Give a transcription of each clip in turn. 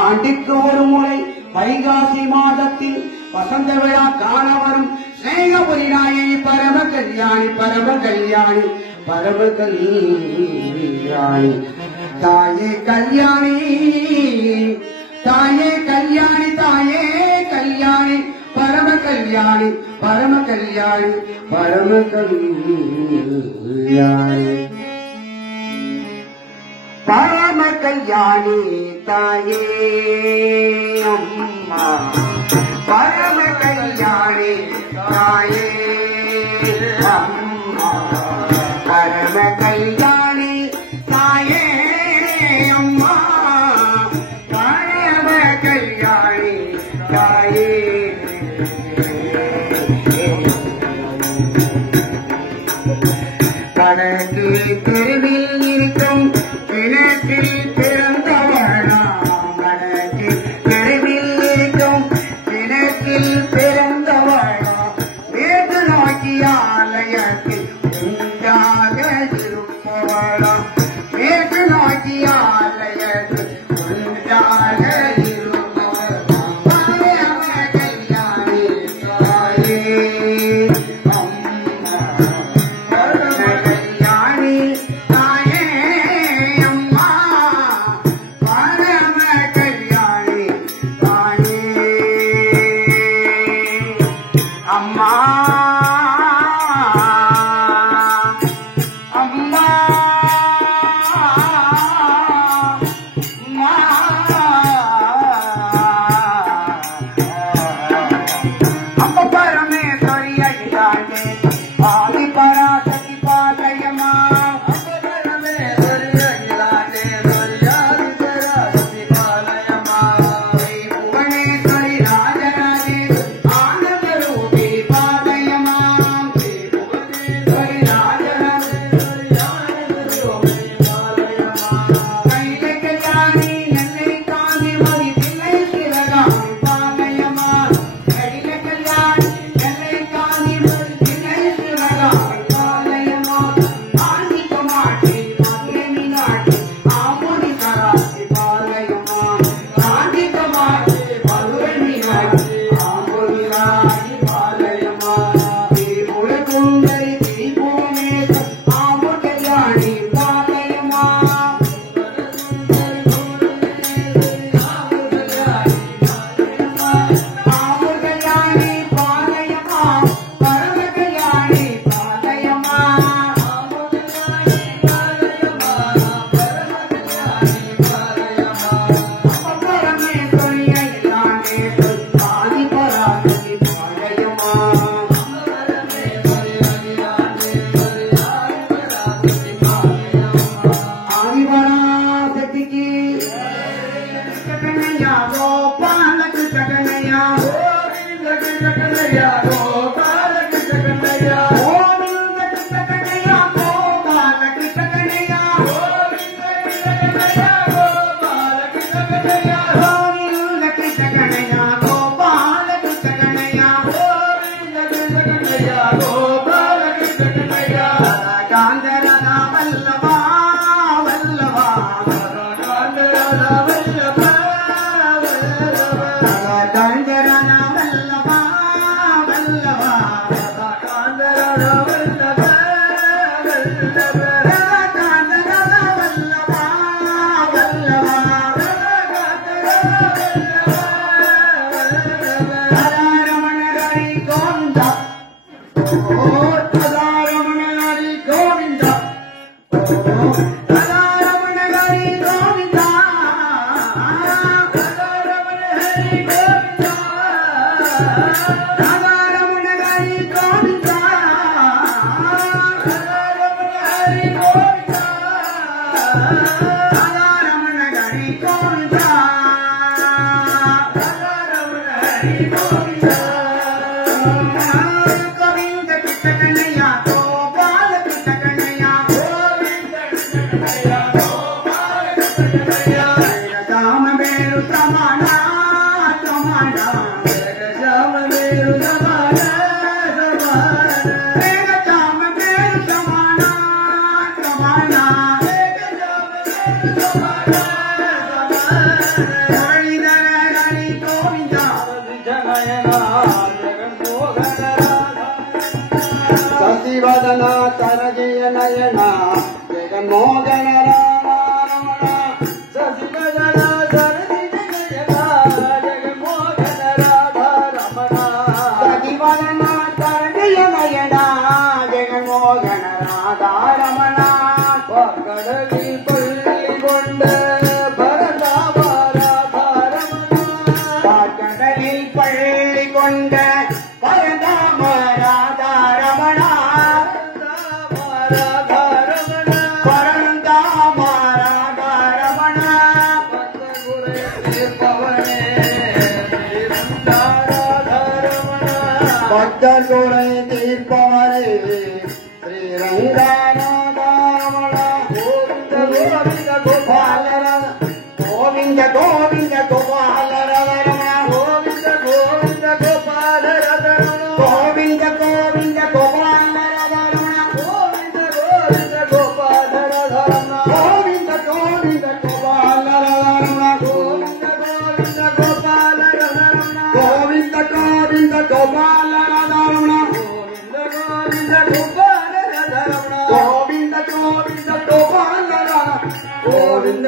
ஆண்டிற்கு ஒரு முறை வைகாசி மாதத்தில் வசந்த விழா காண வரும் ஸ்நேகபுரி நாயகி பரம கல்யாணி பரம கல்யாணி பரம கல்யாணி தாயே கல்யாணி தாயே கல்யாணி தாயே கல்யாணி பரம கல்யாணி பரம கல்யாணி பரம கல்யாணி பரம கல்யாணி தாயே அம்மா பரம கல்யாணி தாயே அம்மா பரம கல்யாணி தாயே அம்மா பரம கல்யாணி தாயே கணக்கு தெருவில் இருக்கும் கிணற்றில் பிறந்தவளாம் கணக்கு தெருவில் இருக்கும் கிணற்றில் பிறந்தவளாம் வேது நோக்கிய ஆலயத்தில் உண்டாக இருப்பவளாம் வேது நோக்கிய ஆலயத்தில் உண்டாக இருப்பவளாம் பரம கல்யாணி தாயே அம்மா பரம கல்யாணி தாயே அம்மா பரம கல்யாணி தாயே அம்மா அம்மா அப்ப பரமேஸ்வரி அடிதாண்டே ஆதி பராசக்தி பாதையம்மா அப்ப பரமேஸ்வரி அடிதாண்டே ஆதி பராசக்தி பாதையம்மா புவனேஸ்வரி ராஜராஜே ஆனந்த ரூபி பாதையம்மா புவனேஸ்வரி ராஜராஜே ஆனந்த ரூபி பாதையம்மா கைலை கல்யாணி நெல்லை காந்தி மதி தில்லை சிவகாமி பாதையம்மா கைலை கல்யாணி நெல்லை காந்தி மதி தில்லை சிவகாமி பாதையம்மா ஆண்டி குமாரி மதுரை மீனாட்சி ஆமுனி சராசி பாதையம்மா ஆண்டி குமாரி மதுரை மீனாட்சி ஆமுனி சராசி பாதையம்மா திரிபுர குண்டரி திரிபுவனேஸ்வர் ஆமு கல்யாணி பாதையம்மா ஆமு கல்யாணி பாதையம்மா பரம கல்யாணி பாதையம்மா ஆமு கல்யாணி பாதையம்மா பரம கல்யாணி பாதையம்மா பரமேஸ்வரி அகிலாண்டே ஆதி பராசக்தி பாதையம்மா பரமேஸ்வரி அகிலாண்டே ஆதி பராசக்தி பாதையம்மா ஆதி பராசக்திக்கு கண்ணையா கோபாலக்கு கண்ணையா கோவிந்தக்கு கண்ணையா கோபாலக்கு கண்ணையா கோவிந்தக்கு கண்ணையா கோபாலக்கு கண்ணையா கோவிந்தக்கு கண்ணையா கோபாலக்கு கண்ணையா கோவிந்தக்கு கண்ணையா கோபாலக்கு கண்ணையா கோவிந்தக்கு கண்ணையா கோபாலக்கு கண்ணையா காந்தரதா வல்லவா வல்லவா காந்தரதா வல்லவா காந்தரதா வல்லவா வல்லவா காந்தரதா வல்லவா காந்தரதா வல்லவா வல்லவா ரமண ஹரி கோவிந்தா ஓ ரமண ஹரி கோவிந்தா ரமண ஹரி கோவிந்தா ரமண ஹரி கோவிந்தா ரமண ஹரி கோவிந்தா ரமண ஹரி கோவிந்தா ரமண ஹரி கோவிந்தா ரமண ஹரி கோவிந்தா கோவிந்த கிருஷ்ண கண்ணையா கோபால கிருஷ்ண கண்ணையா கோவிந்த கிருஷ்ண கண்ணையா கோபால கிருஷ்ண கண்ணையா ராம மேரு சமானா சமானா ராம மேரு சமானா சமானா ராம மேரு சமானா சமானா ராம மேரு சமானா சமானா ஹரி கோவிந்த சசிவதன தரஜய நயனா ஜெகன்மோகன ரமண சசிவதன தரஜய நயனா ஜெகன்மோகன ரமண சசிவதன தரஜய நயனா ஜெகன்மோகன ரமண கடலில் பள்ளி கொண்ட கடலில் பள்ளி கொண்ட பரந்தாமராதாரமணா பரந்தாமராதாரமணா பக்தர் குறை தீர்ப்பவரே ஸ்ரீரங்கநாதாரமணா கோவிந்த கோவிந்த கோபாலர கோவிந்த கோவிந்த கோபாலர கோவிந்த கோவிந்த கோபாலர கோவிந்த கோவிந்த கோபாலர கோவிந்த கோவிந்த கோபாலர கோவிந்த கோவிந்த கோபாலர கோவிந்த கோவிந்த கோபாலர கோவிந்த கோவிந்த கோபாலர கோவிந்த கோவிந்த கோபாலர கோவிந்த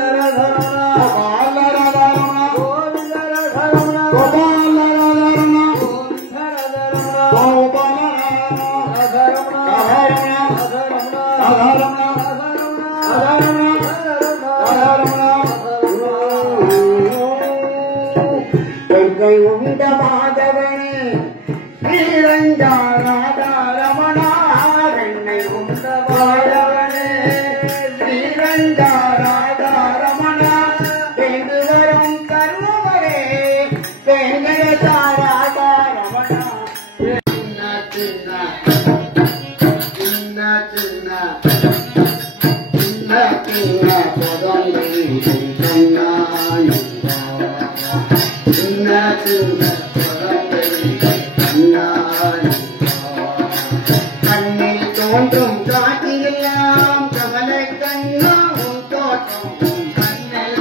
உண்ட மாதவனே ஸ்ரீரங்காராதாரமணா என்னை உண்ட மாதவனே ஸ்ரீரங்காராதாரமணா வென்று வரும் கருவரே வெங்கடேசாராதாரமணா சின்ன சின்ன சின்ன சின்ன சின்ன சின்ன பதங்களை சொன்னாய் சின்ன சின்ன கண்ணில் தோன்றும் காட்சியெல்லாம் கவலை கண்ணாவும் தோற்றம் கண்ணில்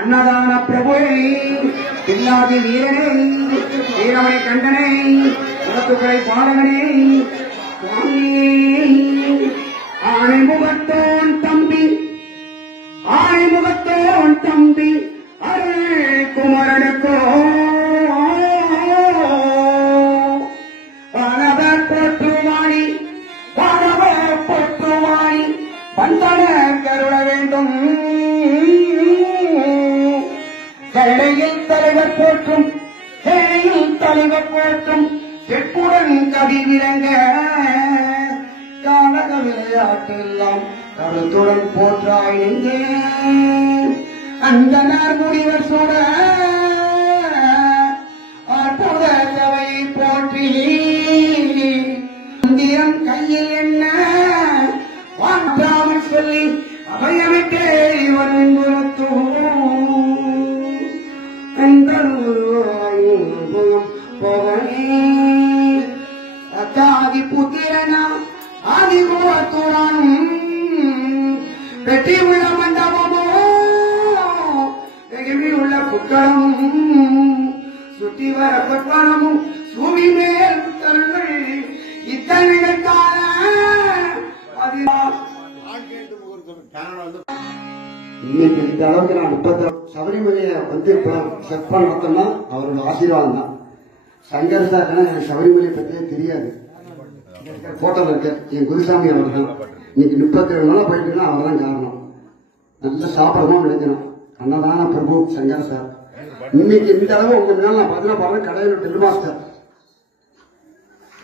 अन्नदान प्रभु पिल्लादि वीरने वीरमणि कंडने कुलतुकड़ै पालगने आणिमुगत्तोन तंबी अरुள் कुमरनुको போற்றுவாணி பந்தன கருண வேண்டும் கருணையில் தலைவர் போற்றும் செப்புடன் கவி விளங்க கானக விளையாட்டெல்லாம் கருத்துடன் போற்றாய் நெஞ்சே அந்தனர் முடிவர் சூட அற்புத சபை போற்றி மந்திரம் கையில் என்ன வாங்காமல் சொல்லி அவையவிட்டே வரும்புறத்தோ போவனே அத்தாதி புத்திரனா ஆதிபுரத்துடன் வெற்றி உள்ள மண்டபமோ வெகுவி உள்ள புக்களமும் சுற்றி வர பட்வனமும் சூவி மேல் புத்தர்கள் இத்தனைக்கான இன்னைக்கு இந்த அளவுக்கு நான் 30 சபரிமலையை வந்து இப்ப செக் பண்ணோம்னா அவரோட ஆசீர்வாதம் தான். சங்கர் சார் எனக்கு சபரிமலையை பற்றியே தெரியாது. போட்டோல இருக்க என் குருசாமி அவர் தான். இன்னைக்கு 37 நாளா போயிட்டு அவர் தான் காரணம். நல்லா சாப்பிடணும் நினைக்கணும். அன்னதான பிரபு சங்கர் சார் இன்னைக்கு இந்த அளவு உங்க முன்னாள் நான் பஜனை பாடுறேன். கடையில் டெல் மாஸ்டர்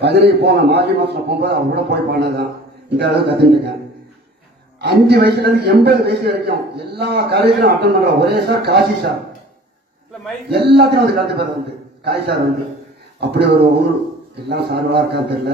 பஜனைக்கு போவேன். மார்கழி மாசத்துல போகும்போது அவங்க கூட போய் பாடினதுதான் இந்த அளவு கத்துட்டு இருக்கேன். 5 வயசுல இருந்து 80 வயசு வரைக்கும் எல்லா காலேஜிலும் அட்டன் பண்ற ஒரே சார் காசி சார். எல்லாத்தையும் வந்து கலந்து பேர் வந்து காய் சார் வந்து அப்படி ஒரு ஊர் எல்லாம் சார்வா இருக்கான்னு தெரியல.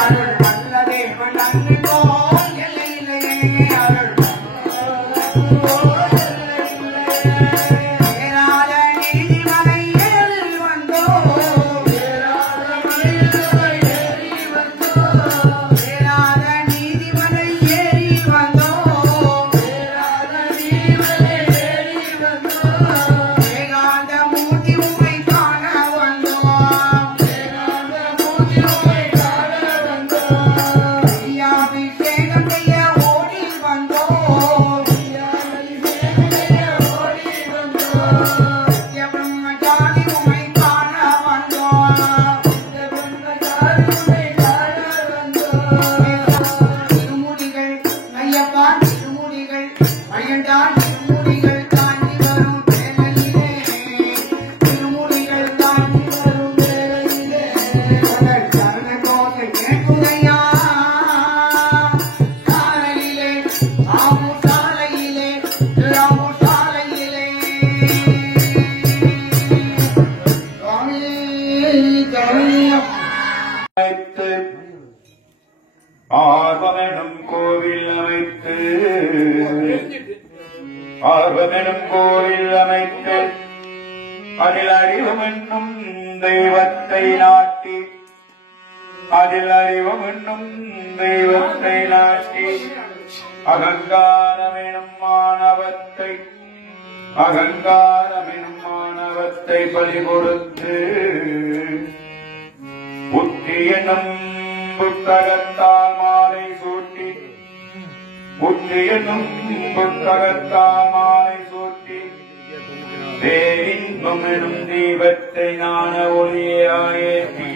அருள் வல்ல தேவன் அன்று போல் எல்லையிலே அருள் ஏறாத நீதிமலை ஏறி வந்தோம் ஏறாத நீதிமலை ஏறி வந்தோம் ஏகாந்த மூர்த்தி உம்மை காண வந்தோம் அபிஷேகம் செய்ய ஓடி வந்தோம் சத்ய பிரம்மச்சாரி உம்மை காண வந்தோம் திருமுடிகள் ஐயப்பா திருமுடிகள் அயண்டான் திருமுடிகள் தாண்டி வரும் வேளையிலே திருமுடிகள் தாண்டி வரும் வேளையிலே உங்கள் சரண கோஷை கேட்குதையா சாலையிலே ஆமூர் சாலையிலே ராமூர் சாலையிலே சுவாமி சரணியம் அமைத்து ஆர்வமெனும் கோவில் அமைத்து ஆர்வமெனும் கோவில் அமைத்து அதில் அறிவம் என்னும் தெய்வத்தை நாட்டி அதில் அறிவம் என்னும் தெய்வத்தை நாட்டி அகங்காரமெனும் மாணவத்தை அகங்காரமெனும் மாணவத்தை பலி கொடுத்து புத்தி என்னும் புத்தகத்தால் மாலை சூட்டி புத்தி என்னும் புத்தகத்தால் மாலை சூட்டி பேரின்பம் எனும் தீபத்தை ஞான ஒளியாயேற்றி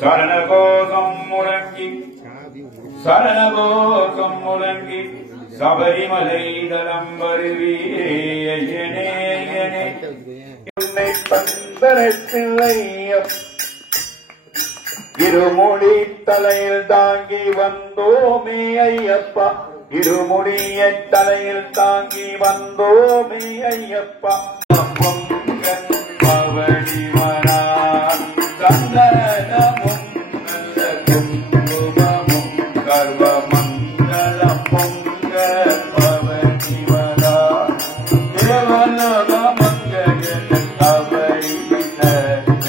சரணகோஷம் முழங்கி சரணகோஷம் முழங்கி சபரிமலை தலம் வருவியனே உன்னை பந்தரத்தில்லை இருமுடி தலையில் தாங்கி வந்தோமே ஐயப்பா இருமுடிய தலையில் தாங்கி வந்தோமே ஐயப்பா பொங்கன் பவனிவனா சந்தனமும் நல்ல குங்குமமும் கர்வமங்கலம் பொங்க பவனிவனா தேவலோக மங்கன அவரின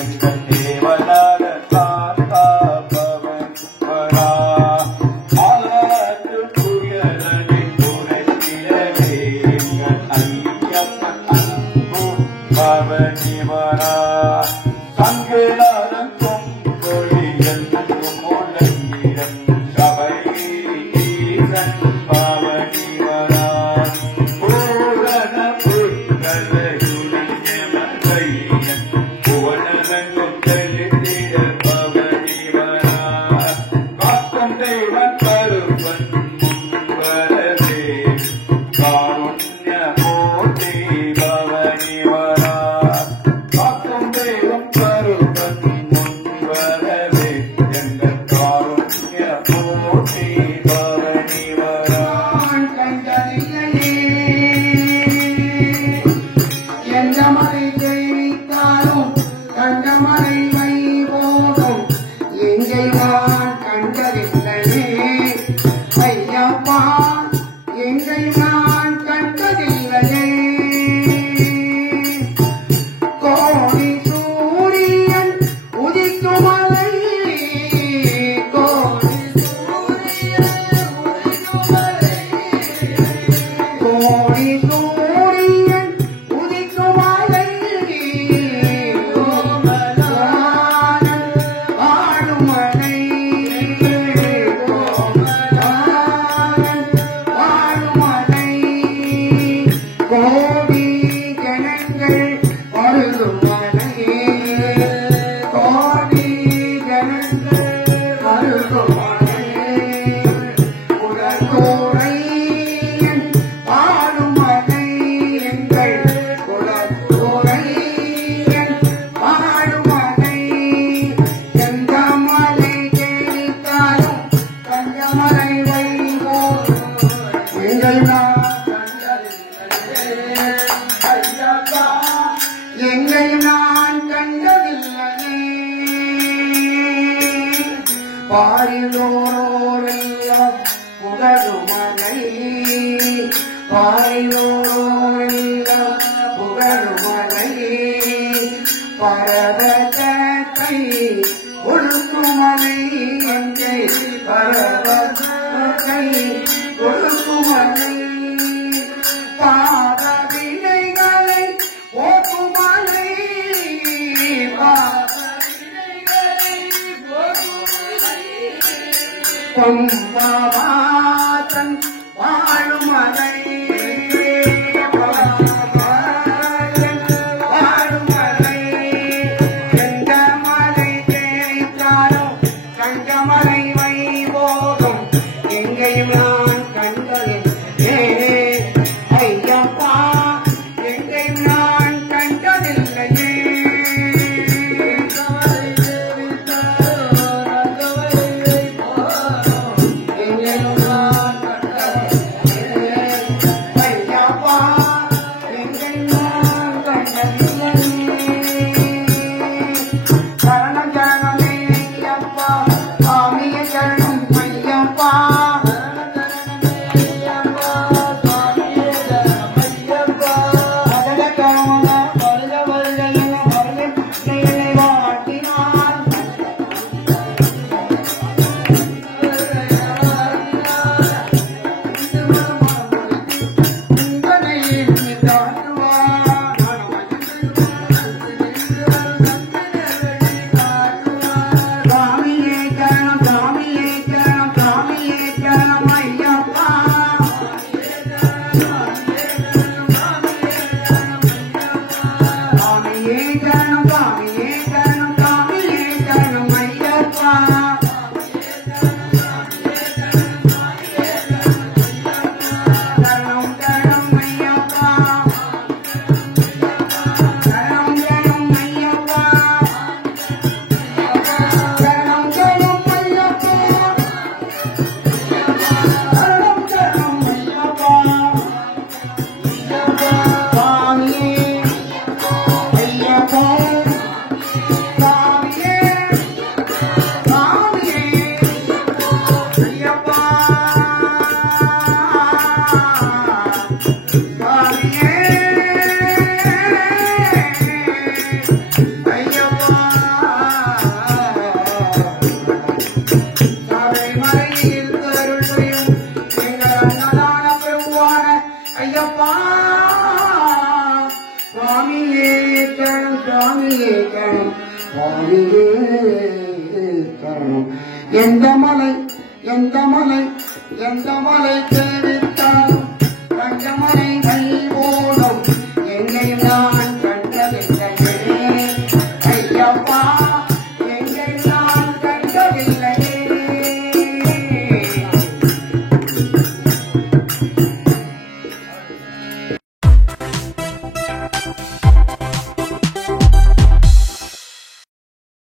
எங்கள் தேவலாக தாத்தா பவனிவனா ஆலத்து புயலனை புரத்திலே எங்கள் ஐயப்பன் அன்பு பவனிவனா சங்கேலாரம் பொங்கொழி என்று முழங்கி பாரிலோரெல்லாம் புகழுமலை பாரிலோரெல்லாம் புகழுமலை பரவத்தை ஒழுக்குமலை எங்கே பரவத்தை ஒழுக்குமலை பாத வினைகளை போக்குமலை பம்பாவாசன் வாழுமலை வாழுமலை எந்த மலை தேய்த்தாலும் கஞ்சமலை வைபோகம் எங்கேயும் நான் கண்டேன் ஐயப்பா எங்கேயும் நான் கண்டதில்லையே எந்த மலை எந்த மலை எந்த மலை தேவித்தால் கஞ்சமலை